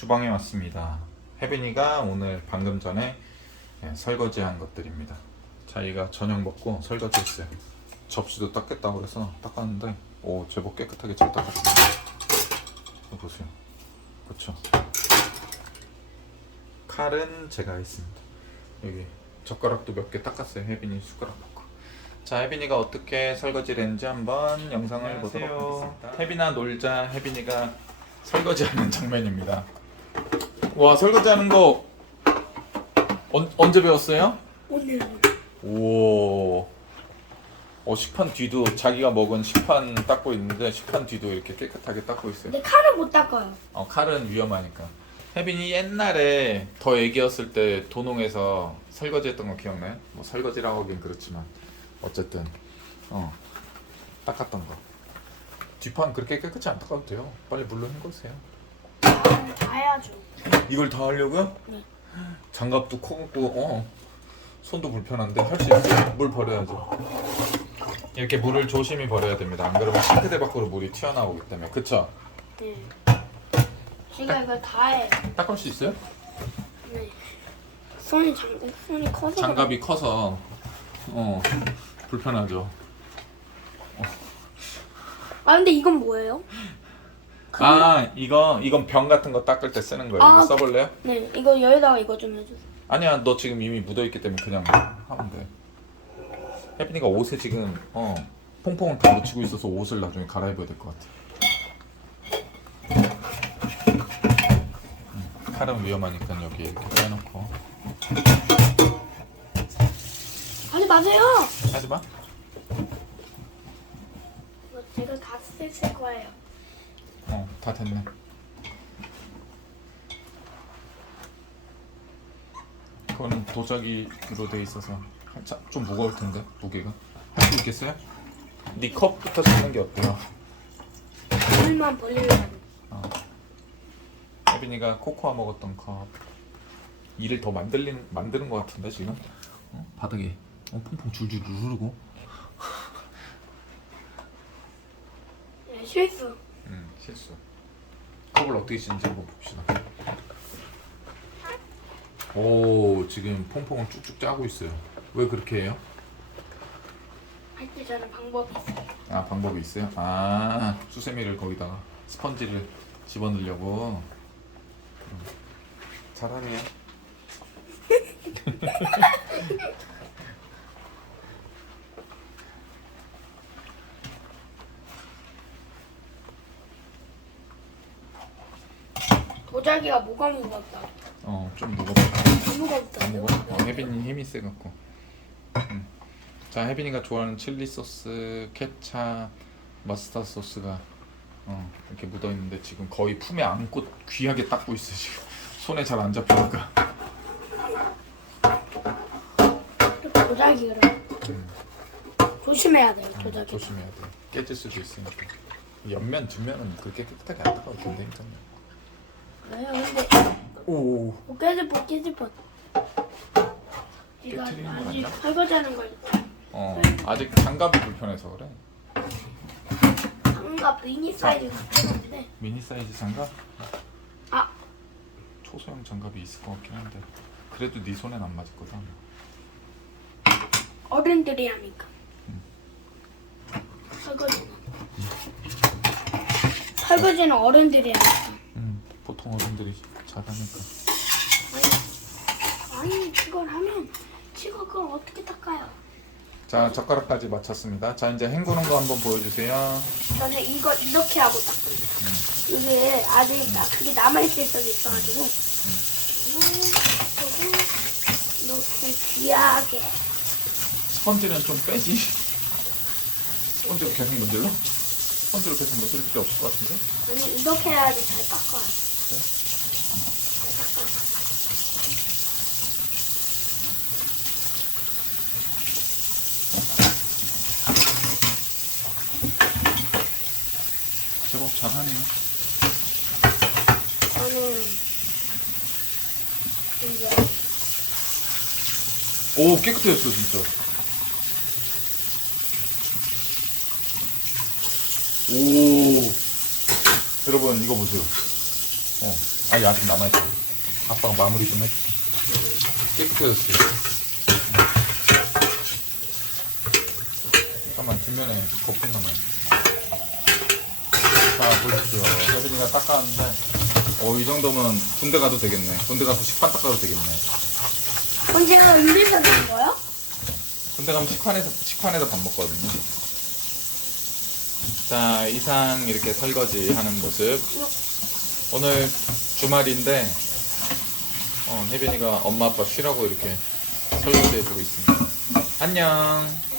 주방에 왔습니다. 혜빈이가 오늘 방금 전에 예, 설거지한 것들입니다. 자기가 저녁 먹고 설거지했어요. 접시도 닦겠다고 그래서 닦았는데 오 제법 깨끗하게 잘 닦았습니다. 보세요. 그렇죠. 칼은 제가 했습니다. 여기 젓가락도 몇 개 닦았어요. 혜빈이 숟가락 넣고. 자, 혜빈이가 어떻게 설거지를 했는지 한번 영상을 보도록 하겠습니다. 혜빈아 놀자. 혜빈이가 설거지하는 장면입니다. 와 설거지하는 거 언, 언제 배웠어요? 오늘 오. 어 식판 뒤도 자기가 먹은 식판 닦고 있는데 식판 뒤도 이렇게 깨끗하게 닦고 있어요. 근데 칼을 못 닦아요. 어 칼은 위험하니까. 혜빈이 옛날에 더 애기였을 때 도농에서 설거지했던 거 기억나요? 뭐 설거지라고 하긴 그렇지만 어쨌든 어 닦았던 거. 뒷판 그렇게 깨끗이 안 닦아도 돼요. 빨리 물로 헹구세요. 아, 다 해야죠. 이걸 다 하려고요? 네. 장갑도 커갖고 어 손도 불편한데 할 수 있어요. 물 버려야죠. 이렇게 물을 조심히 버려야 됩니다. 안 그러면 싱크대 밖으로 물이 튀어나오기 때문에 그쵸? 네. 제가 이걸 다 해. 닦을 수 있어요? 네. 손이 장 손이 커서 장갑이 커서 어 불편하죠. 아 근데 이건 뭐예요? 아 이거 이건 병 같은 거 닦을 때 쓰는 거예요. 아, 이거 써볼래요? 네. 이거 여기다가 이거 좀 해주세요. 아니야 너 지금 이미 묻어있기 때문에 그냥 하면 돼. 혜빈이가 옷에 지금 어 퐁퐁을 다 묻히고 있어서 옷을 나중에 갈아입어야 될 것 같아. 음, 칼은 위험하니까 여기 이렇게 빼놓고 하지 마세요. 하지 마. 이거 제가 다 쓸 거예요. 어 다 됐네. 그거는 도자기로 돼 있어서 한참 좀 무거울 텐데 무게가 할 수 있겠어요? 네 컵부터 잡는 게 어때요? 물만 벌리려고. 어. 혜빈이가 코코아 먹었던 컵 일을 더 만들린 만드는 것 같은데 지금 어? 바닥에 어, 퐁퐁 줄줄 누르고 네, 실수. 음 실수 컵을 어떻게 씻는지 한번 봅시다 오 지금 퐁퐁을 쭉쭉 짜고 있어요 왜 그렇게 해요? 할때 저는 방법이 있어요. 아 방법이 있어요? 아 수세미를 거기다가 스펀지를 집어넣으려고 음, 잘하네요 도자기가 뭐가 무겁다. 어 좀 무겁다 안 무겁다. 안 무거워? 어, 혜빈이 힘이 세갖고 음. 자 혜빈이가 좋아하는 칠리 소스, 케찹, 머스타드 소스가 어, 이렇게 묻어 있는데 지금 거의 품에 안고 귀하게 닦고 있어 지금 손에 잘 안 잡히니까 또 도자기를 음. 조심해야 돼요. 음, 도자기. 조심해야 돼 깨질 수도 있으니까 옆면 뒷면은 그렇게 깨끗하게 안 닦아도 된다니까요 왜요? 근데 오뭐 깨질 뻔 깨질 뻔. 이거 깨트리는 건 아직 아니야? 설거지하는 걸 어, 아직 장갑이 불편해서 그래 장갑 미니 사이즈가 필요한데 미니 사이즈 장갑? 아 초소형 장갑이 있을 것 같긴 한데 그래도 네 손엔 안 맞을 거다 어른들이 하니까 음. 설거지는 설거지는 어른들이 하니까 음, 보통 어른들이 잘하니까 아니 그걸 하면 지금 그걸 어떻게 닦아요? 자 젓가락까지 마쳤습니다 자 이제 헹구는 거 한번 보여주세요 저는 이거 이렇게 하고 닦습니다. 이게 아직 나- 그게 남아있을 수도 있어가지고 이렇게 이렇게 귀하게 스펀지는 좀 빼지 스펀지로 계속 문질러? 스펀지로 계속 문질 필요 없을 것 같은데 아니 이렇게 해야지 잘 닦아요. 그래? 잘 닦아요. 제법 잘하네요 저는 이제 오 깨끗해졌어 진짜 오 여러분 이거 보세요 어. 아니 아직 남아있어. 아빠가 마무리 좀 해줄게. 깨끗해졌어. 잠깐만 뒷면에 거품 남아있어. 자 보십시오. 혜빈이가 닦았는데, 어이 정도면 군대 가도 되겠네. 군대 가서 식판 닦아도 되겠네. 그럼 제가 은비서 된 거요? 군대 가면 식판에서 식판에서 밥 먹거든요. 자 이상 이렇게 설거지 하는 모습. 오늘 주말인데 어, 혜빈이가 엄마 아빠 쉬라고 이렇게 설거지 해주고 있습니다. 안녕.